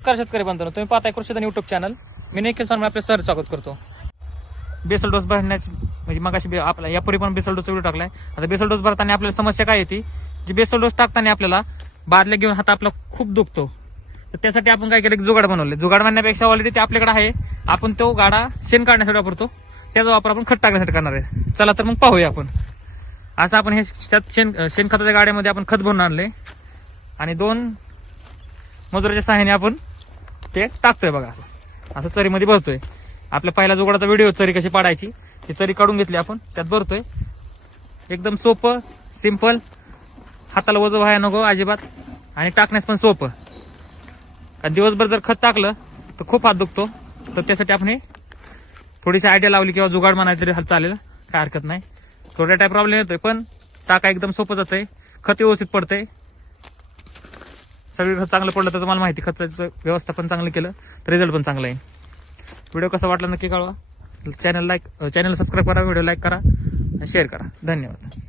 नमस्कार शेतकरी बांधवांनो तुम्ही पाहताय कृषीधन युट्यूब चॅनल मी निखिल सोनमे आपले सर स्वागत करतो. बेसल डोस भरण्याची म्हणजे मग अशी आपला यापूर्वी पण बेसल डोस व्हिडिओ टाकलाय. आता बेसल डोस भरताना आपल्याला समस्या काय येते? जी बेसल डोस टाकताना आपल्याला बादल्या घेऊन हात आपला खूप दुखतो. तर त्यासाठी आपण काय केलं? की जुगाड बनवले. जुगाड बनण्यापेक्षा ऑलरेडी ते आपल्याकडे आहे. आपण तो गाडा शेण काढण्यासाठी वापरतो. त्याचा वापर आपण खत टाकण्यासाठी करणार आहे. चला तर मग पाहूया आपण. असं आपण हे शेण शेणखताच्या गाड्यामध्ये आपण खत भरून आणले आणि दोन मजुराच्या सहाय्याने आपण ते टाकतोय बघा असं. असं चरीमध्ये भरतोय. आपल्या पहिला जुगाडाचा व्हिडिओ चरी कशी पाडायची ती चरी काढून घेतली आपण त्यात भरतोय. एकदम सोपं सिंपल हाताला वजन व्हाय नको अजिबात. आणि टाकण्यास पण सोपं. कारण दिवसभर जर खत टाकलं तर खूप हात दुखतो. तर त्यासाठी आपण हे थोडीशी आयडिया लावली किंवा जुगाड म्हणायचं तरी चालेल. काय हरकत नाही. थोड्या टाईप प्रॉब्लेम येतोय पण टाका एकदम सोपं जातंय. खत व्यवस्थित पडतंय. सगळी चांगलं पडलं तर तुम्हाला माहिती खताचं व्यवस्थापन चांगलं केलं तर रिझल्ट पण चांगला आहे. व्हिडिओ कसा वाटला नक्की कळवा. चॅनल लाईक चॅनल सबस्क्राईब करा व्हिडिओ लाईक करा आणि शेअर करा. धन्यवाद.